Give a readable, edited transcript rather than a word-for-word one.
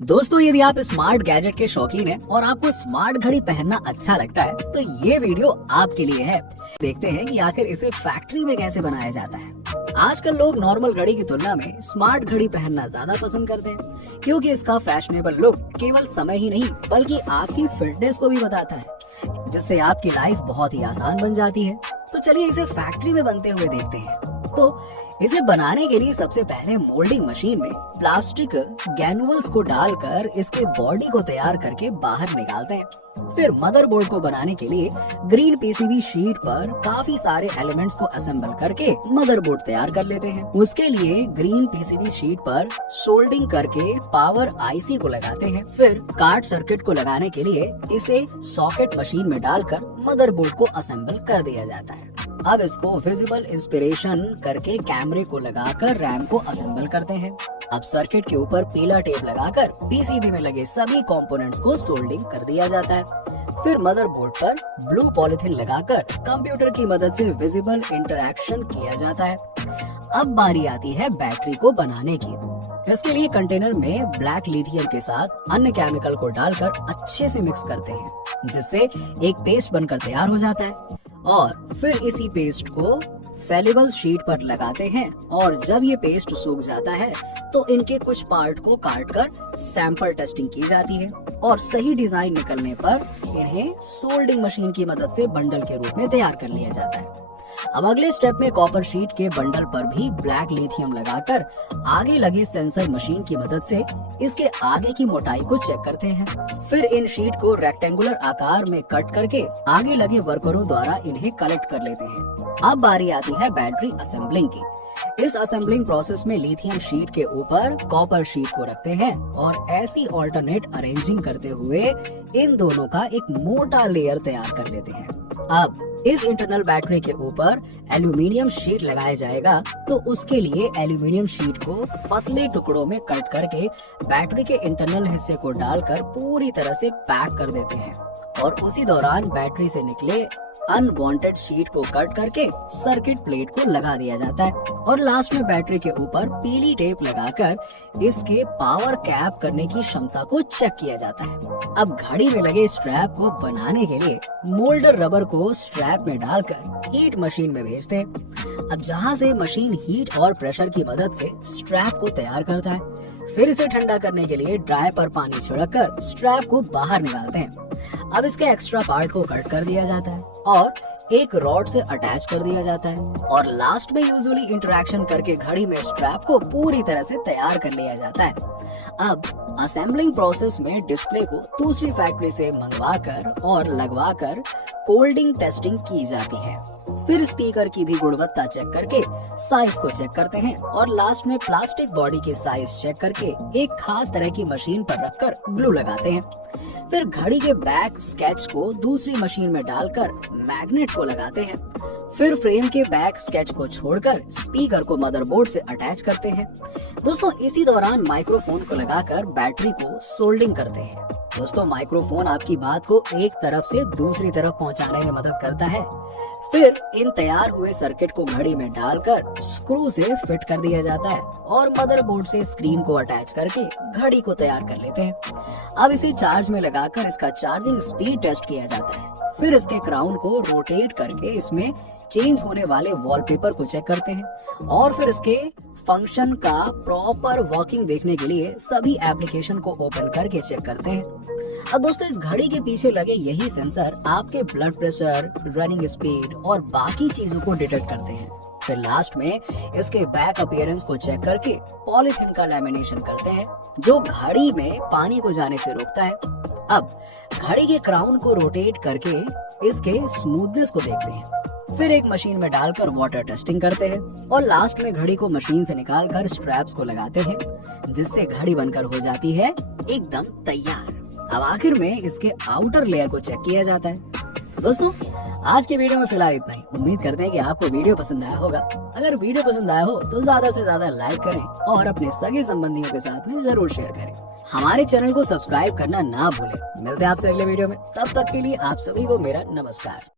दोस्तों, यदि आप स्मार्ट गैजेट के शौकीन हैं और आपको स्मार्ट घड़ी पहनना अच्छा लगता है तो ये वीडियो आपके लिए है। देखते हैं कि आखिर इसे फैक्ट्री में कैसे बनाया जाता है। आजकल लोग नॉर्मल घड़ी की तुलना में स्मार्ट घड़ी पहनना ज्यादा पसंद करते हैं, क्योंकि इसका फैशनेबल लुक केवल समय ही नहीं बल्कि आपकी फिटनेस को भी बताता है, जिससे आपकी लाइफ बहुत ही आसान बन जाती है। तो चलिए इसे फैक्ट्री में बनते हुए देखते हैं। तो इसे बनाने के लिए सबसे पहले मोल्डिंग मशीन में प्लास्टिक ग्रैन्युल्स को डालकर इसके बॉडी को तैयार करके बाहर निकालते हैं। फिर मदरबोर्ड को बनाने के लिए ग्रीन पीसीबी शीट पर काफी सारे एलिमेंट्स को असेंबल करके मदरबोर्ड तैयार कर लेते हैं। उसके लिए ग्रीन पीसीबी शीट पर सोल्डिंग करके पावर आईसी को लगाते हैं। फिर कार्ड सर्किट को लगाने के लिए इसे सॉकेट मशीन में डालकर मदरबोर्ड को असेंबल कर दिया जाता है। अब इसको विजिबल इंस्पिरेशन करके कैमरे को लगाकर रैम को असेंबल करते हैं। अब सर्किट के ऊपर पीला टेप लगाकर पीसीबी में लगे सभी कंपोनेंट्स को सोल्डिंग कर दिया जाता है। फिर मदरबोर्ड पर ब्लू पॉलिथीन लगाकर कंप्यूटर की मदद से विजिबल इंटरैक्शन किया जाता है। अब बारी आती है बैटरी को बनाने की। इसके लिए कंटेनर में ब्लैक लिथियम के साथ अन्य केमिकल को डालकर अच्छे से मिक्स करते हैं, जिससे एक पेस्ट बनकर तैयार हो जाता है। और फिर इसी पेस्ट को फेलेबल शीट पर लगाते हैं और जब ये पेस्ट सूख जाता है तो इनके कुछ पार्ट को काटकर सैंपल टेस्टिंग की जाती है और सही डिजाइन निकलने पर इन्हें सोल्डिंग मशीन की मदद से बंडल के रूप में तैयार कर लिया जाता है। अब अगले स्टेप में कॉपर शीट के बंडल पर भी ब्लैक लिथियम लगाकर आगे लगे सेंसर मशीन की मदद से इसके आगे की मोटाई को चेक करते हैं। फिर इन शीट को रेक्टेंगुलर आकार में कट करके आगे लगे वर्करों द्वारा इन्हें कलेक्ट कर लेते हैं। अब बारी आती है बैटरी असेंबलिंग की। इस असेंबलिंग प्रोसेस में लिथियम शीट के ऊपर कॉपर शीट को रखते हैं और ऐसी ऑल्टरनेट अरेंजिंग करते हुए इन दोनों का एक मोटा लेयर तैयार कर लेते हैं। अब इस इंटरनल बैटरी के ऊपर एल्यूमिनियम शीट लगाया जाएगा, तो उसके लिए एल्यूमिनियम शीट को पतले टुकड़ों में कट करके बैटरी के इंटरनल हिस्से को डालकर पूरी तरह से पैक कर देते हैं और उसी दौरान बैटरी से निकले अनवांटेड शीट को कट करके सर्किट प्लेट को लगा दिया जाता है और लास्ट में बैटरी के ऊपर पीली टेप लगाकर इसके पावर कैप करने की क्षमता को चेक किया जाता है। अब घड़ी में लगे स्ट्रैप को बनाने के लिए मोल्डर रबर को स्ट्रैप में डालकर हीट मशीन में भेजते हैं। अब जहां से मशीन हीट और प्रेशर की मदद से स्ट्रैप को तैयार करता है। फिर इसे ठंडा करने के लिए ड्राई पर पानी छिड़ककर स्ट्रैप को बाहर निकालते हैं। अब इसके एक्स्ट्रा पार्ट को कट कर दिया जाता है और एक रॉड से अटैच कर दिया जाता है और लास्ट में यूजुअली इंटरैक्शन करके घड़ी में स्ट्रैप को पूरी तरह से तैयार कर लिया जाता है। अब असेंबलिंग प्रोसेस में डिस्प्ले को दूसरी फैक्ट्री से मंगवाकर और लगवाकर कोल्डिंग टेस्टिंग की जाती है। फिर स्पीकर की भी गुणवत्ता चेक करके साइज को चेक करते हैं और लास्ट में प्लास्टिक बॉडी की साइज चेक करके एक खास तरह की मशीन पर रखकर ग्लू लगाते हैं। फिर घड़ी के बैक स्केच को दूसरी मशीन में डालकर मैग्नेट को लगाते हैं। फिर फ्रेम के बैक स्केच को छोड़कर स्पीकर को मदरबोर्ड से अटैच करते हैं। दोस्तों, इसी दौरान माइक्रोफोन को लगाकर बैटरी को सोल्डिंग करते हैं। दोस्तों, माइक्रोफोन आपकी बात को एक तरफ से दूसरी तरफ पहुंचाने में मदद करता है। फिर इन तैयार हुए सर्किट को घड़ी में डालकर स्क्रू से फिट कर दिया जाता है और मदरबोर्ड से स्क्रीन को अटैच करके घड़ी को तैयार कर लेते हैं। अब इसे चार्ज में लगाकर इसका चार्जिंग स्पीड टेस्ट किया जाता है। फिर इसके क्राउन को रोटेट करके इसमें चेंज होने वाले वॉलपेपर को चेक करते हैं और फिर इसके फंक्शन का प्रॉपर वर्किंग देखने के लिए सभी एप्लीकेशन को ओपन करके चेक करते हैं। अब दोस्तों, इस घड़ी के पीछे लगे यही सेंसर आपके ब्लड प्रेशर, रनिंग स्पीड और बाकी चीजों को डिटेक्ट करते हैं। फिर लास्ट में इसके बैक अपीयरेंस को चेक करके पॉलीथिन का लैमिनेशन करते हैं, जो घड़ी में पानी को जाने से रोकता है। अब घड़ी के क्राउन को रोटेट करके इसके स्मूथनेस को देखते हैं। फिर एक मशीन में डालकर वाटर टेस्टिंग करते हैं और लास्ट में घड़ी को मशीन से निकालकर स्ट्रैप्स को लगाते हैं, जिससे घड़ी बनकर हो जाती है एकदम तैयार। अब आखिर में इसके आउटर लेयर को चेक किया जाता है। दोस्तों, आज के वीडियो में फिलहाल इतना ही। उम्मीद करते हैं कि आपको वीडियो पसंद आया होगा। अगर वीडियो पसंद आया हो तो ज्यादा से ज्यादा लाइक करें और अपने सगे संबंधियों के साथ में जरूर शेयर करें। हमारे चैनल को सब्सक्राइब करना ना भूलें। मिलते हैं आपसे अगले वीडियो में, तब तक के लिए आप सभी को मेरा नमस्कार।